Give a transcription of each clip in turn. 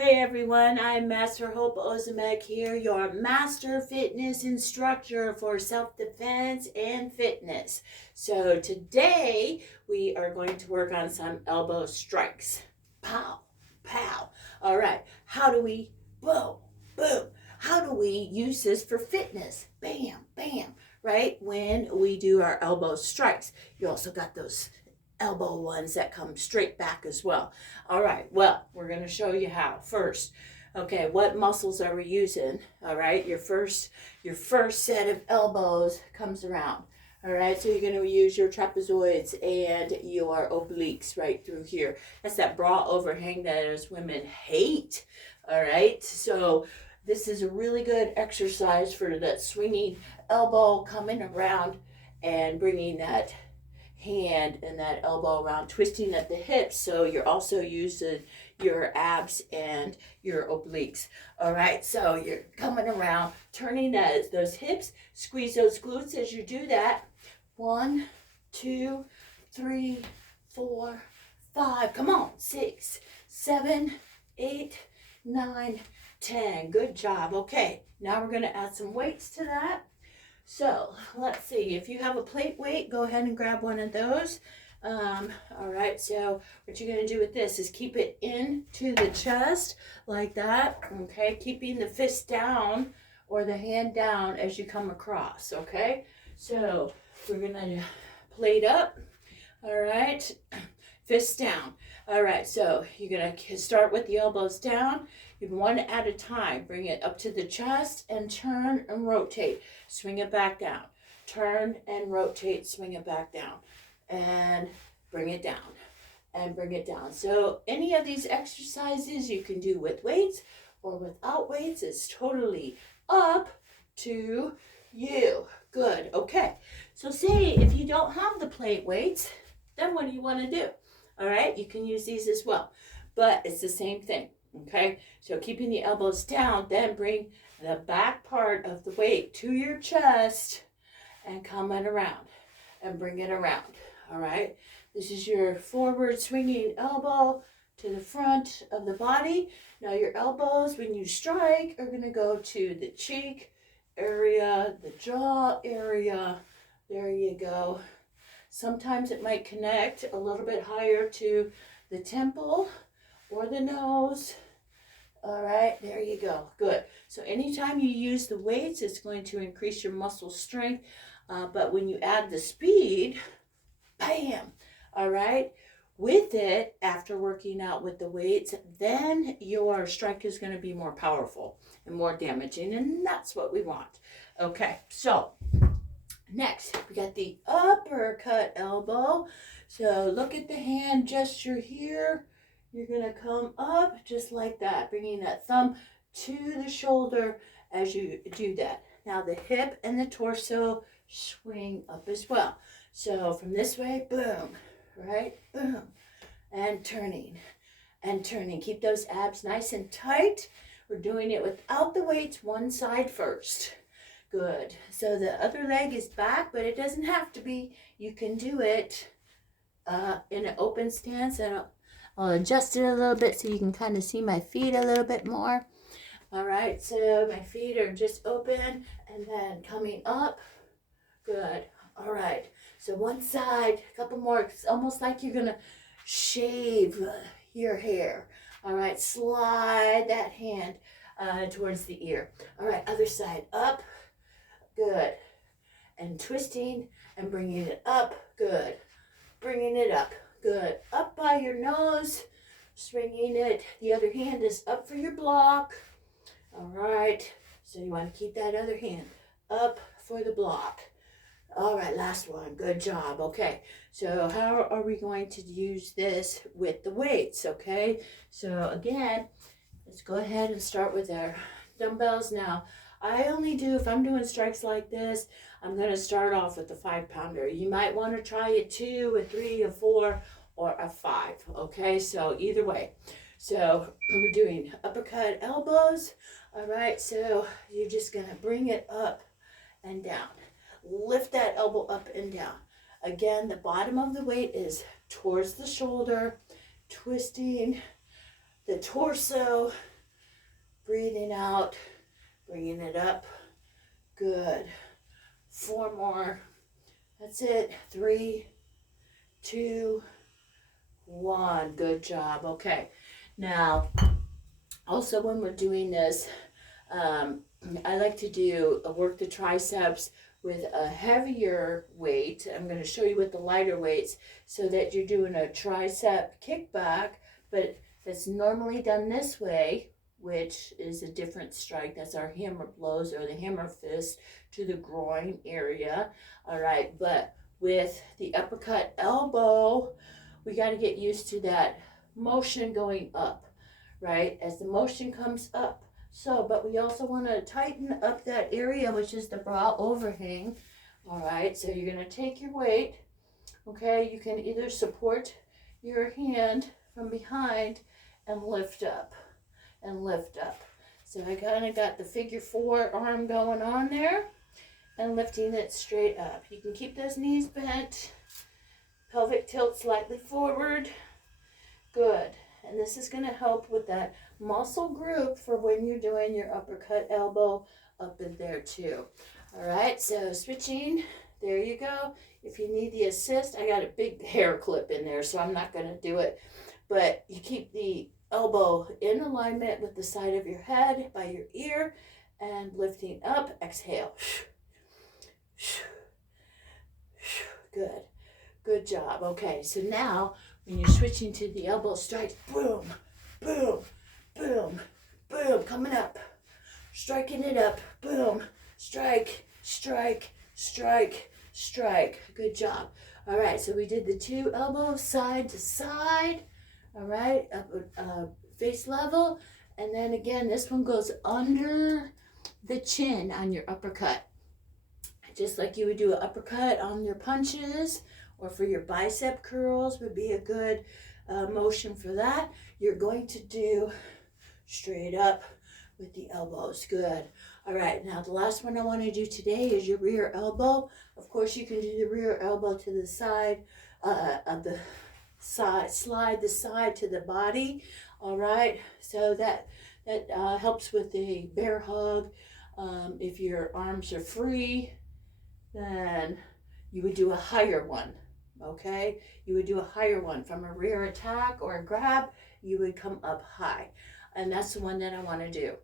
Hey everyone, I'm Master Hope Ozimek here, your master fitness instructor for self-defense and fitness. So today we are going to work on some elbow strikes. Pow, pow. All right, how do we, boom, boom. How do we use this for fitness? Bam, bam, right? When we do our elbow strikes. You also got those elbow ones that come straight back as well. All right, well, we're going to show you how. First, okay, what muscles are we using? All right, your first set of elbows comes around. All right, so you're going to use your trapezoids and your obliques right through here. That's that bra overhang that us women hate. All right, so this is a really good exercise for that swinging elbow coming around and bringing that hand and that elbow around, twisting at the hips, so you're also using your abs and your obliques. All right, so you're coming around, turning those hips, squeeze those glutes as you do that. 1, 2, 3, 4, 5, come on, 6, 7, 8, 9, 10. Good job. Okay, now we're going to add some weights to that. So let's see, if you have a plate weight, go ahead and grab one of those. All right, so what you're going to do with this is keep it into the chest like that, okay? Keeping the fist down or the hand down as you come across, okay? So we're going to plate up, all right? Fist down. All right, so you're going to start with the elbows down. You one at a time. Bring it up to the chest and turn and rotate. Swing it back down. Turn and rotate. Swing it back down. And bring it down. And bring it down. So any of these exercises you can do with weights or without weights. It's totally up to you. Good. Okay. So say if you don't have the plate weights, then what do you want to do? All right, you can use these as well, but it's the same thing, okay? So keeping the elbows down, then bring the back part of the weight to your chest and come it around and bring it around, all right? This is your forward swinging elbow to the front of the body. Now your elbows, when you strike, are gonna go to the cheek area, the jaw area. There you go. Sometimes it might connect a little bit higher to the temple or the nose. All right, there you go. Good. So anytime you use the weights, it's going to increase your muscle strength. But when you add the speed, bam, all right, with it, after working out with the weights, then your strike is going to be more powerful and more damaging, and that's what we want. Okay, so next, we got the uppercut elbow. So look at the hand gesture here. You're going to come up just like that, bringing that thumb to the shoulder as you do that. Now the hip and the torso swing up as well. So from this way, boom, right, boom, and turning, and turning. Keep those abs nice and tight. We're doing it without the weights, one side first. Good. So the other leg is back, but it doesn't have to be. You can do it in an open stance, and I'll adjust it a little bit so you can kind of see my feet a little bit more. All right, so my feet are just open and then coming up. Good. All right, so one side, a couple more. It's almost like you're going to shave your hair. All right, slide that hand towards the ear. All right, other side, up. Good. And twisting and bringing it up. Good. Bringing it up. Good. Up by your nose. Swinging it. The other hand is up for your block. All right. So you want to keep that other hand up for the block. All right. Last one. Good job. Okay. So how are we going to use this with the weights? Okay. So again, let's go ahead and start with our dumbbells now. I only do, if I'm doing strikes like this, I'm going to start off with the 5-pounder. You might want to try a 2, a 3, a 4, or a 5. Okay, so either way. So we're doing uppercut elbows. All right, so you're just going to bring it up and down. Lift that elbow up and down. Again, the bottom of the weight is towards the shoulder, twisting the torso. Breathing out, bringing it up. Good. 4 more. That's it. 3, 2, 1. Good job. Okay. Now, also when we're doing this, I like to work the triceps with a heavier weight. I'm going to show you with the lighter weights so that you're doing a tricep kickback, but that's normally done this way, which is a different strike. That's our hammer blows or the hammer fist to the groin area. All right, but with the uppercut elbow, we got to get used to that motion going up, right? As the motion comes up. So, but we also want to tighten up that area, which is the brow overhang. All right, so you're going to take your weight. Okay, you can either support your hand from behind and lift up and lift up. So I kind of got the figure 4 arm going on there and lifting it straight up. You can keep those knees bent, pelvic tilt slightly forward. Good. And this is going to help with that muscle group for when you're doing your uppercut elbow up in there too. All right, so switching. There you go. If you need the assist, I got a big hair clip in there, so I'm not going to do it. But you keep the elbow in alignment with the side of your head by your ear and lifting up. Exhale. Good. Good job. Okay, so now when you're switching to the elbow strikes, boom, boom, boom, boom, coming up, striking it up, boom, strike, strike, strike, strike. Good job. All right, so we did the 2 elbows side to side. All right, up face level. And then again, this one goes under the chin on your uppercut. Just like you would do an uppercut on your punches, or for your bicep curls would be a good motion for that. You're going to do straight up with the elbows. Good. All right, now the last one I want to do today is your rear elbow. Of course, you can do the rear elbow to the side of the side, slide the side to the body. All right, so that helps with the bear hug. If your arms are free, then you would do a higher one. Okay, you would do a higher one from a rear attack or a grab. You would come up high, and that's the one that I want to do.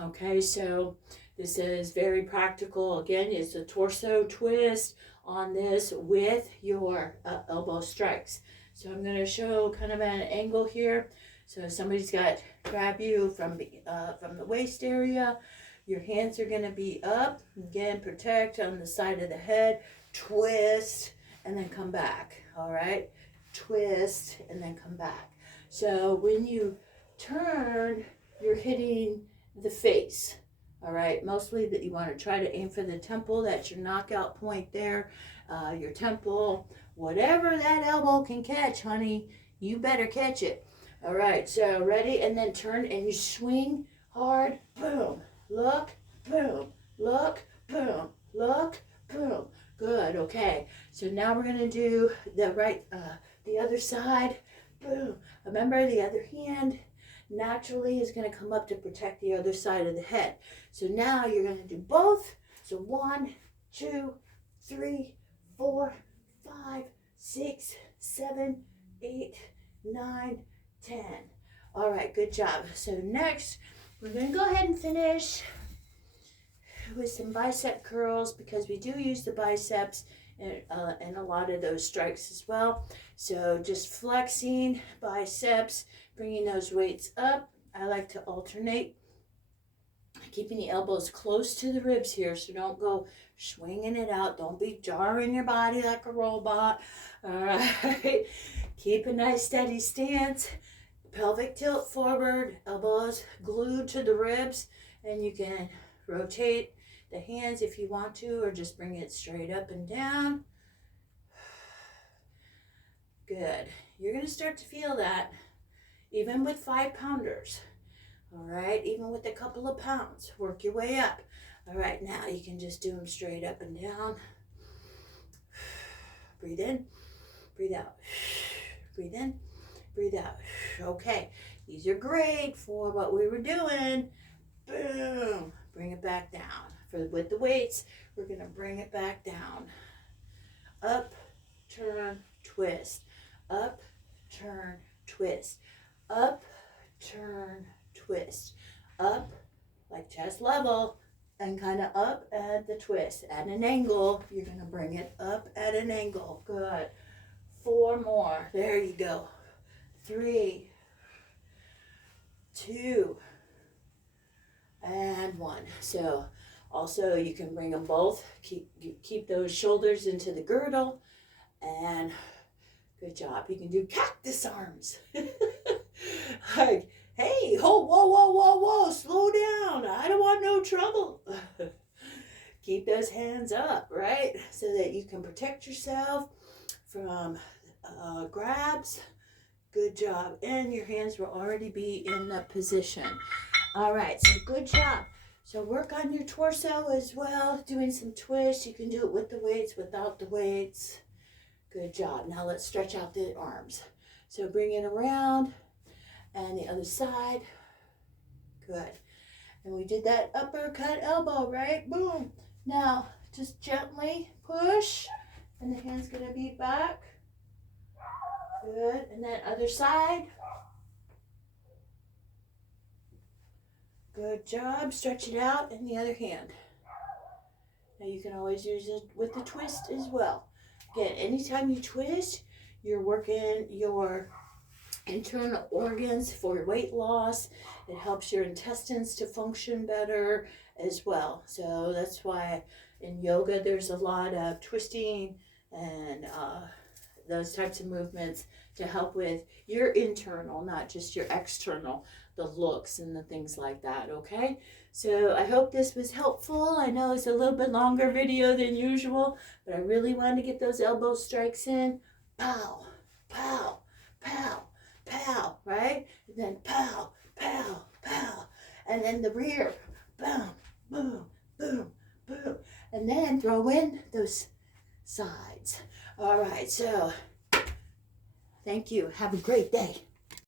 Okay, so this is very practical. Again, it's a torso twist on this with your elbow strikes. So I'm going to show kind of at an angle here. So somebody's got grab you from the waist area. Your hands are going to be up. Again, protect on the side of the head. Twist and then come back. All right, twist and then come back. So when you turn, you're hitting the face. All right, mostly that you want to try to aim for the temple. That's your knockout point there. Your temple, whatever that elbow can catch, honey, you better catch it. All right, so ready, and then turn and you swing hard. Boom, look, boom, look, boom, look, boom. Good. Okay, so now we're gonna do the other side. Boom. Remember, the other hand naturally is going to come up to protect the other side of the head. So now you're going to do both. So 1, 2, 3, 4, 5, 6, 7, 8, 9, 10. All right, good job. So next, we're going to go ahead and finish with some bicep curls, because we do use the biceps and a lot of those strikes as well. So just flexing biceps, bringing those weights up. I like to alternate, keeping the elbows close to the ribs here, so don't go swinging it out. Don't be jarring your body like a robot. All right, keep a nice steady stance. Pelvic tilt forward, elbows glued to the ribs, and you can rotate the hands if you want to, or just bring it straight up and down. Good. You're going to start to feel that even with 5-pounders. All right, even with a couple of pounds, work your way up. All right, now you can just do them straight up and down. Breathe in, breathe out. Breathe in, breathe out. Okay, These are great for what we were doing. Boom. Bring it back down. With the weights, we're going to bring it back down. Up, turn, twist. Up, turn, twist. Up, turn, twist. Up, like chest level, and kind of up at the twist. At an angle, you're going to bring it up at an angle. Good. 4 more. There you go. 3, 2, and 1. So also you can bring them both. Keep those shoulders into the girdle, and good job. You can do cactus arms. Like, hey, whoa, whoa, whoa, whoa, whoa, slow down. I don't want no trouble. Keep those hands up, right? So that you can protect yourself from grabs. Good job. And your hands will already be in the position. All right, so good job. So work on your torso as well, doing some twists. You can do it with the weights, without the weights. Good job. Now let's stretch out the arms. So bring it around and the other side. Good. And we did that uppercut elbow, right? Boom. Now just gently push, and the hand's going to be back. Good. And then other side. Good job. Stretch it out in the other hand. Now you can always use it with the twist as well. Again, anytime you twist, you're working your internal organs for weight loss. It helps your intestines to function better as well. So that's why in yoga there's a lot of twisting and those types of movements to help with your internal, not just your external, the looks and the things like that, okay? So I hope this was helpful. I know it's a little bit longer video than usual, but I really wanted to get those elbow strikes in. Pow, pow, pow, pow, right? And then pow, pow, pow. And then the rear, boom, boom, boom, boom. And then throw in those sides. All right, so thank you. Have a great day.